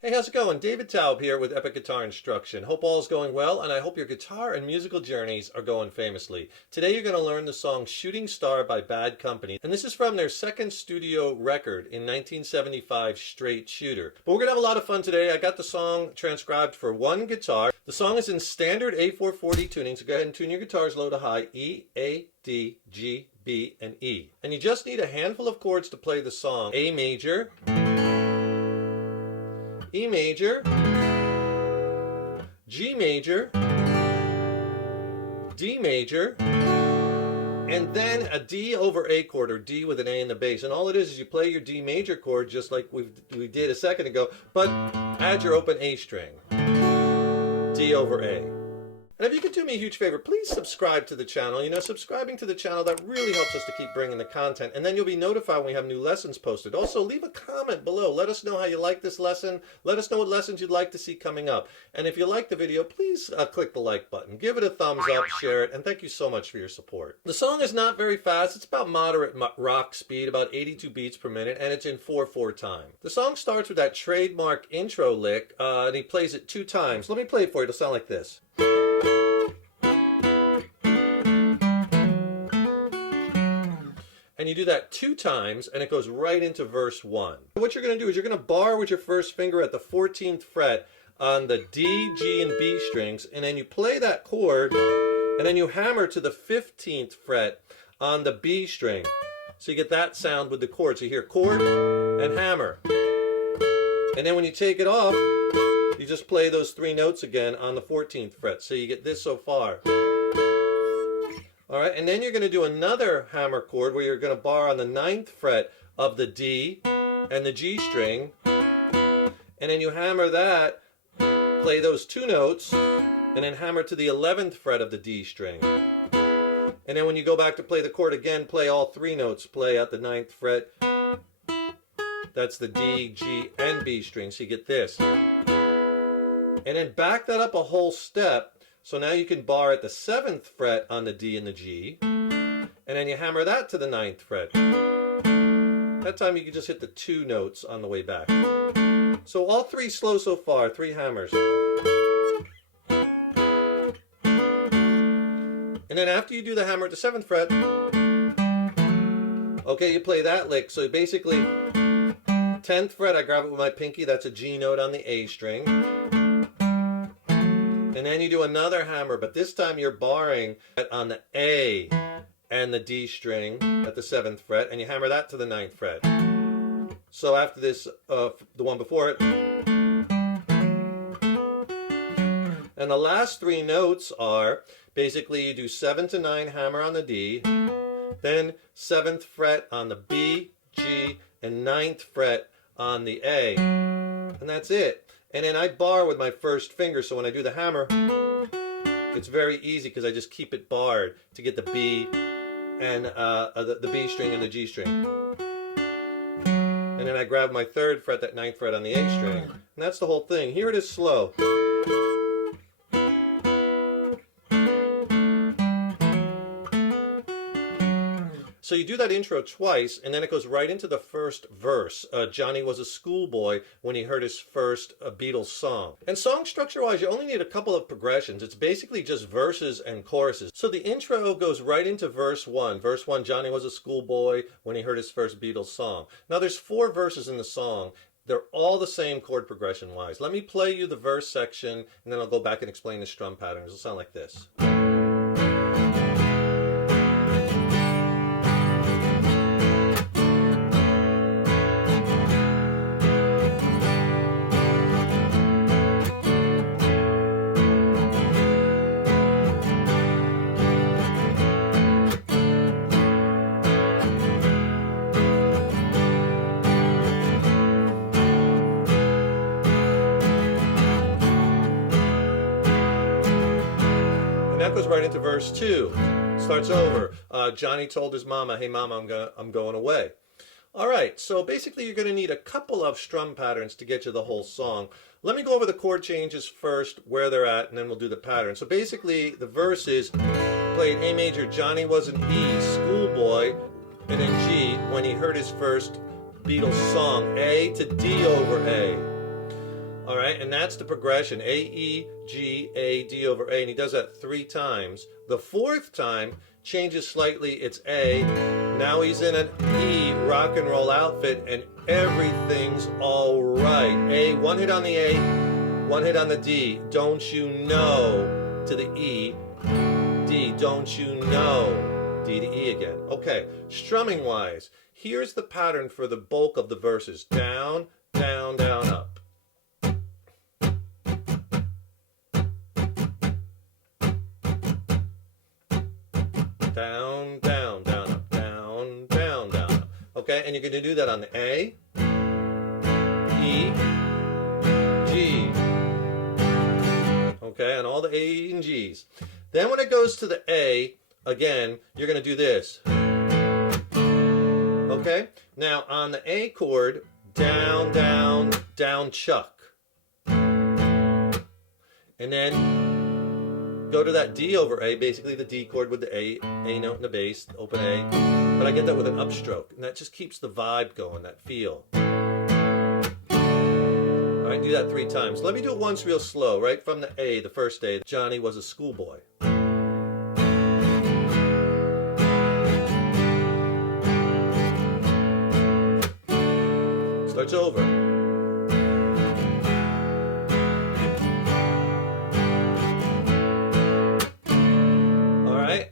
Hey, how's it going? David Taub here with Epic Guitar Instruction. Hope all is going well, and I hope your guitar and musical journeys are going famously. Today you're going to learn the song Shooting Star by Bad Company, and this is from their second studio record in 1975, Straight Shooter. But we're going to have a lot of fun today. I got the song transcribed for one guitar. The song is in standard A440 tuning, so go ahead and tune your guitars low to high, E, A, D, G, B, and E. And you just need a handful of chords to play the song. A major, E major, G major, D major, and then a D over A chord, or D with an A in the bass. And all it is you play your D major chord just like we did a second ago, but add your open A string. D over A. And if you could do me a huge favor, please subscribe to the channel. You know, subscribing to the channel, that really helps us to keep bringing the content. And then you'll be notified when we have new lessons posted. Also, leave a comment below. Let us know how you like this lesson. Let us know what lessons you'd like to see coming up. And if you like the video, please click the like button. Give it a thumbs up, share it, and thank you so much for your support. The song is not very fast. It's about moderate rock speed, about 82 beats per minute, and it's in 4/4 time. The song starts with that trademark intro lick, and he plays it 2 times. Let me play it for you. It'll sound like this. And you do that 2 times, and it goes right into verse 1. What you're going to do is you're going to bar with your first finger at the 14th fret on the D, G, and B strings, and then you play that chord, and then you hammer to the 15th fret on the B string. So you get that sound with the chord. So you hear chord and hammer. And then when you take it off, you just play those 3 notes again on the 14th fret. So you get this so far. All right, and then you're going to do another hammer chord where you're going to bar on the 9th fret of the D and the G string, and then you hammer that, play those 2 notes, and then hammer to the 11th fret of the D string. And then when you go back to play the chord again, play all 3 notes, play at the 9th fret. That's the D, G, and B string, so you get this. And then back that up a whole step. So now you can bar at the 7th fret on the D and the G, and then you hammer that to the 9th fret. That time you can just hit the 2 notes on the way back. So all 3 slow so far, 3 hammers. And then after you do the hammer at the 7th fret, okay, you play that lick. So basically, 10th fret, I grab it with my pinky, that's a G note on the A string. And then you do another hammer, but this time you're barring on the A and the D string at the 7th fret, and you hammer that to the 9th fret. So after this, the one before it. And the last 3 notes are, basically you do 7 to 9 hammer on the D, then 7th fret on the B, G, and 9th fret on the A. And that's it. And then I bar with my first finger, so when I do the hammer, it's very easy because I just keep it barred to get the B and the B string and the G string. And then I grab my 3rd fret, that 9th fret on the A string. And that's the whole thing. Here it is slow. So you do that intro twice, and then it goes right into the first verse. Johnny was a schoolboy when he heard his first Beatles song. And song structure-wise, you only need a couple of progressions. It's basically just verses and choruses. So the intro goes right into verse 1. Verse 1, Johnny was a schoolboy when he heard his first Beatles song. Now there's 4 verses in the song. They're all the same chord progression-wise. Let me play you the verse section, and then I'll go back and explain the strum patterns. It'll sound like this. That goes right into verse 2. Starts over. Johnny told his mama, "Hey mama, I'm going away." All right, so basically you're going to need a couple of strum patterns to get you the whole song. Let me go over the chord changes first, where they're at, and then we'll do the pattern. So basically the verse is played A major, Johnny was an E, schoolboy, and then G when he heard his first Beatles song, A to D over A. All right, and that's the progression, A, E, G, A, D over A, and he does that 3 times. The 4th time changes slightly, it's A. Now he's in an E rock and roll outfit, and everything's all right. A, 1 hit on the A, 1 hit on the D, don't you know, to the E, D, don't you know, D to E again. Okay, strumming wise, here's the pattern for the bulk of the verses. Down, down, down, up. Down, down, down, up, down, down, down, up. Okay, and you're going to do that on the A, E, G. Okay, on all the A and G's. Then when it goes to the A, again, you're going to do this. Okay, now on the A chord, down, down, down, chuck. And then go to that D over A, basically the D chord with the A note in the bass, open A, but I get that with an upstroke, and that just keeps the vibe going, that feel. All right, do that 3 times. Let me do it once real slow, right from the A, the first A, Johnny was a schoolboy. Starts over.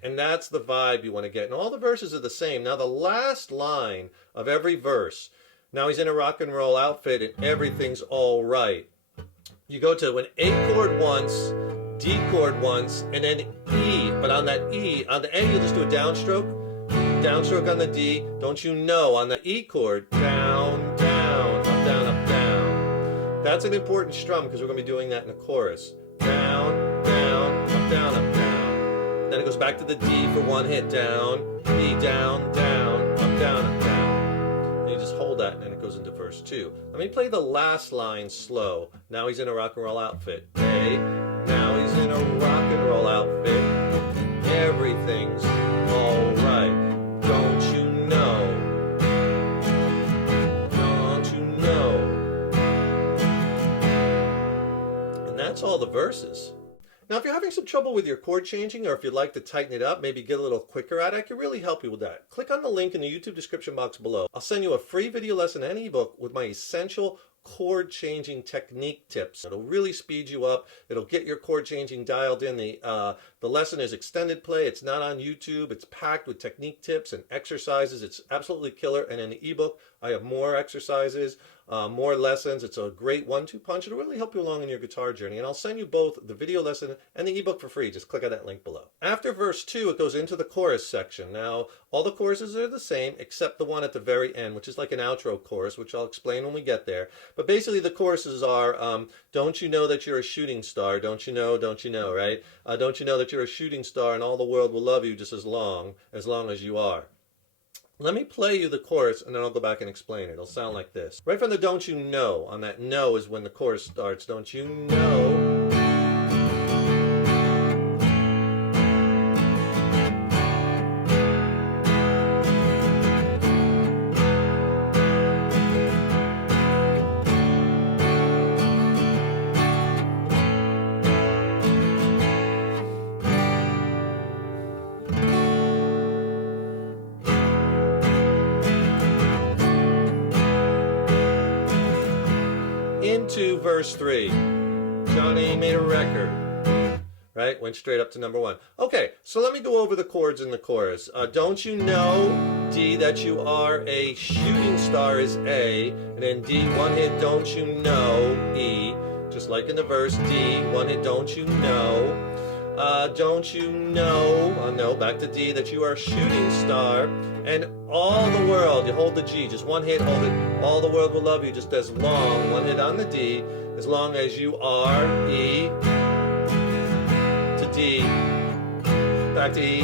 And that's the vibe you want to get. And all the verses are the same. Now the last line of every verse, now he's in a rock and roll outfit and everything's all right. You go to an A chord once, D chord once, and then E. But on that E, on the A you'll just do a downstroke. Downstroke on the D, don't you know, on the E chord, down, down, up, down, up, down. That's an important strum because we're going to be doing that in the chorus. Down, down, up, down, up, down. Then it goes back to the D for 1 hit, down, E, down, down, up, down, up, down. And you just hold that and then it goes into verse 2. Let me play the last line slow. Now he's in a rock and roll outfit. A, now he's in a rock and roll outfit. Everything's all right. Don't you know? Don't you know? And that's all the verses. Now, if you're having some trouble with your chord changing, or if you'd like to tighten it up, maybe get a little quicker at it, I can really help you with that. Click on the link in the YouTube description box below. I'll send you a free video lesson and ebook with my essential chord changing technique tips. It'll really speed you up. It'll get your chord changing dialed in. The lesson is extended play. It's not on YouTube. It's packed with technique tips and exercises. It's absolutely killer. And in the ebook, I have more exercises, more lessons. It's a great 1-2 punch. It'll really help you along in your guitar journey. And I'll send you both the video lesson and the ebook for free. Just click on that link below. After verse 2, it goes into the chorus section. Now, all the choruses are the same except the one at the very end, which is like an outro chorus, which I'll explain when we get there. But basically, the choruses are, don't you know that you're a shooting star? Don't you know, right? Don't you know that you're a shooting star and all the world will love you just as long as you are. Let me play you the chorus and then I'll go back and explain it. It'll sound like this. Right from the don't you know, on that no is when the chorus starts. Don't you know? Into verse 3. Johnny made a record. Right? Went straight up to number 1. Okay, so let me go over the chords in the chorus. Don't you know, D, that you are a shooting star is A, and then D, 1 hit, don't you know, E, just like in the verse, D, 1 hit, don't you know. Don't you know, no, back to D, that you are a shooting star, and all the world, you hold the G, just 1 hit, hold it, all the world will love you just as long, 1 hit on the D, as long as you are, E, to D, back to E,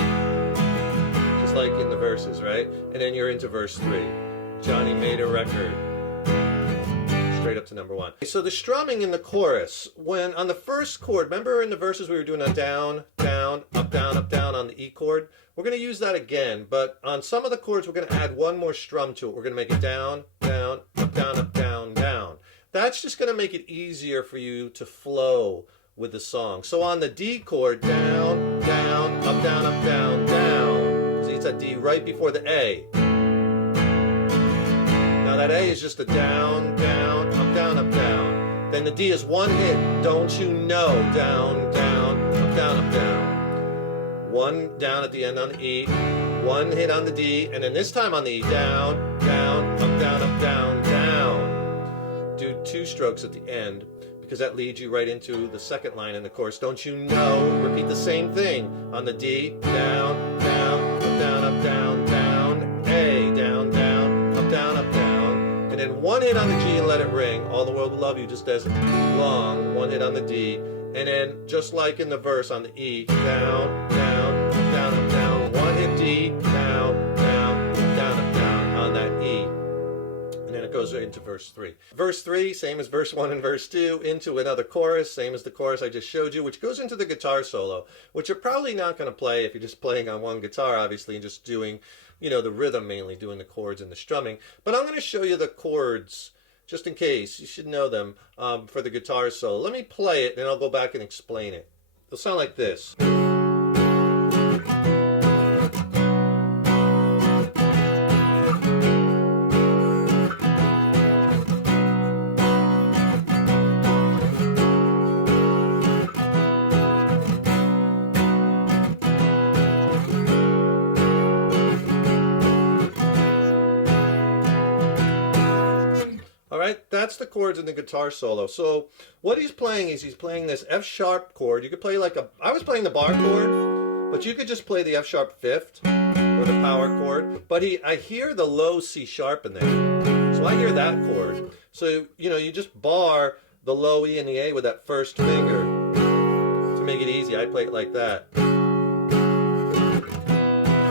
just like in the verses, right? And then you're into verse 3. Johnny made a record. Straight up to number 1. So the strumming in the chorus, when on the first chord, remember in the verses we were doing a down, down, up, down on the E chord? We're going to use that again, but on some of the chords we're going to add one more strum to it. We're going to make it down, down, up, down, down. That that's just going to make it easier for you to flow with the song. So on the D chord, down, down, up, down, up, down, down. See, it's a D right before the A. Now that A is just a down, down, up, down, up, down. Then the D is one hit, don't you know, down, down, up, down, up, down. One down at the end on the E, one hit on the D, and then this time on the E, down, down, up, down, up, down, down. Do 2 strokes at the end, because that leads you right into the second line in the chorus. Don't you know? Repeat the same thing on the D, down, down, up, down, up, down, down, A, down, down, up, down, up, down. And then one hit on the G and let it ring. All the world will love you just as long. One hit on the D. And then just like in the verse on the E, down, down, up, down, up, down. One hit D, down, down, up, down, up, down on that E. And then it goes into verse 3. Verse 3, same as verse 1 and verse 2, into another chorus, same as the chorus I just showed you, which goes into the guitar solo, which you're probably not going to play if you're just playing on one guitar, obviously, and just doing, you know, the rhythm mainly, doing the chords and the strumming. But I'm going to show you the chords, just in case. You should know them for the guitar solo. Let me play it, and I'll go back and explain it. It'll sound like this. Alright, that's the chords in the guitar solo. So what he's playing is he's playing this F sharp chord. You could play like I was playing the bar chord, but you could just play the F sharp fifth or the power chord. But I hear the low C sharp in there. So I hear that chord. So, you know, you just bar the low E and the A with that first finger to make it easy. I play it like that.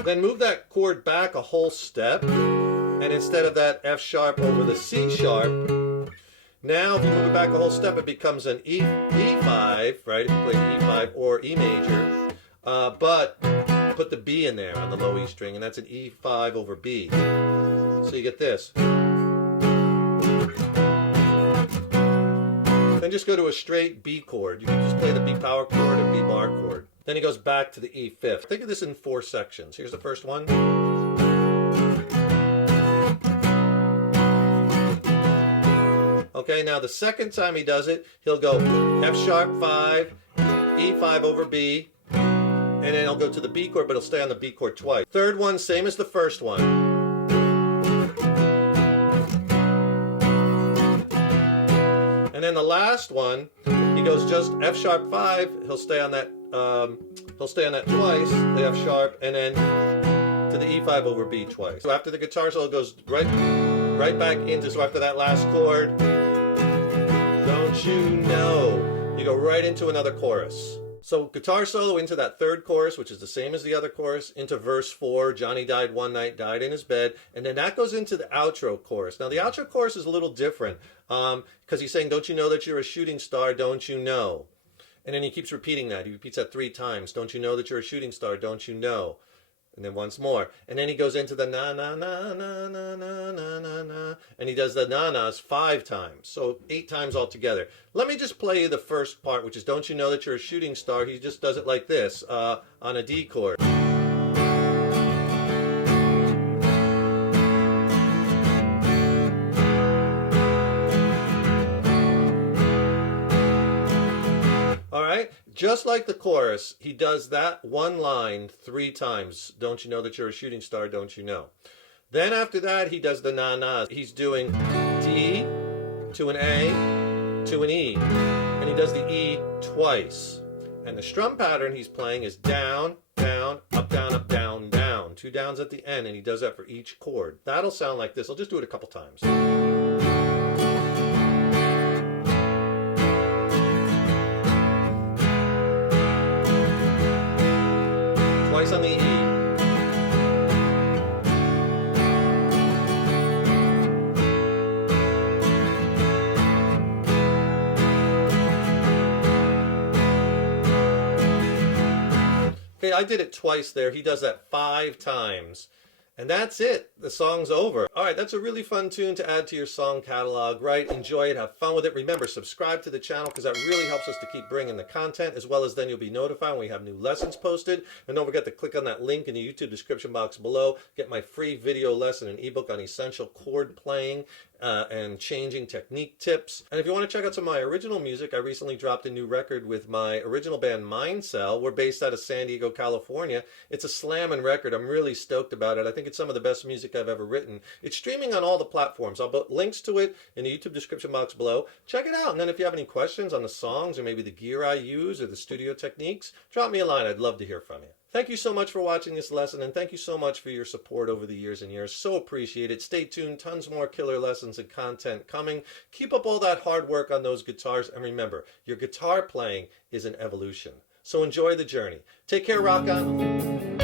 Then move that chord back a whole step. And instead of that F sharp over the C sharp, now if you move it back a whole step, it becomes an E5, right? If you play E5 or E major, but put the B in there on the low E string, and that's an E5 over B. So you get this. Then just go to a straight B chord. You can just play the B power chord or B bar chord. Then he goes back to the E fifth. Think of this in 4 sections. Here's the first one. Okay, now the second time he does it, he'll go F sharp 5, E5 over B, and then he'll go to the B chord, but he'll stay on the B chord twice. Third one, same as the first one. And then the last one, he goes just F sharp 5, he'll stay on that twice, the F sharp, and then to the E5 over B twice. So after the guitar solo goes right back into, so after that last chord, don't you know, you go right into another chorus. So guitar solo into that third chorus, which is the same as the other chorus, into verse 4, Johnny died one night, died in his bed, and then that goes into the outro chorus. Now the outro chorus is a little different, because he's saying, don't you know that you're a shooting star, don't you know? And then he keeps repeating that. He repeats that 3 times. Don't you know that you're a shooting star, don't you know? And then once more. And then he goes into the na na na na na na na na na. And he does the na-nas 5 times. So 8 times altogether. Let me just play you the first part, which is don't you know that you're a shooting star. He just does it like this, on a D chord. Alright? Just like the chorus, he does that one line 3 times. Don't you know that you're a shooting star, don't you know? Then after that, he does the na-nas. He's doing D to an A to an E. And he does the E twice. And the strum pattern he's playing is down, down, up, down, up, down, down. 2 downs at the end, and he does that for each chord. That'll sound like this. I'll just do it a couple times. Twice on the E. Okay, I did it twice there. He does that 5 times. And that's it. The song's over. All right, that's a really fun tune to add to your song catalog, right? Enjoy it, have fun with it. Remember, subscribe to the channel because that really helps us to keep bringing the content, as well as then you'll be notified when we have new lessons posted. And don't forget to click on that link in the YouTube description box below. Get my free video lesson and ebook on essential chord playing and changing technique tips. And if you want to check out some of my original music, I recently dropped a new record with my original band Mindcell. We're based out of San Diego, California. It's a slamming record. I'm really stoked about it. I think it's some of the best music I've ever written. It's streaming on all the platforms. I'll put links to it in the YouTube description box below. Check it out. And then if you have any questions on the songs or maybe the gear I use or the studio techniques, drop me a line. I'd love to hear from you. Thank you so much for watching this lesson, and thank you so much for your support over the years and years. So appreciate it. Stay tuned. Tons more killer lessons and content coming. Keep up all that hard work on those guitars, and remember, your guitar playing is an evolution. So enjoy the journey. Take care, rock on.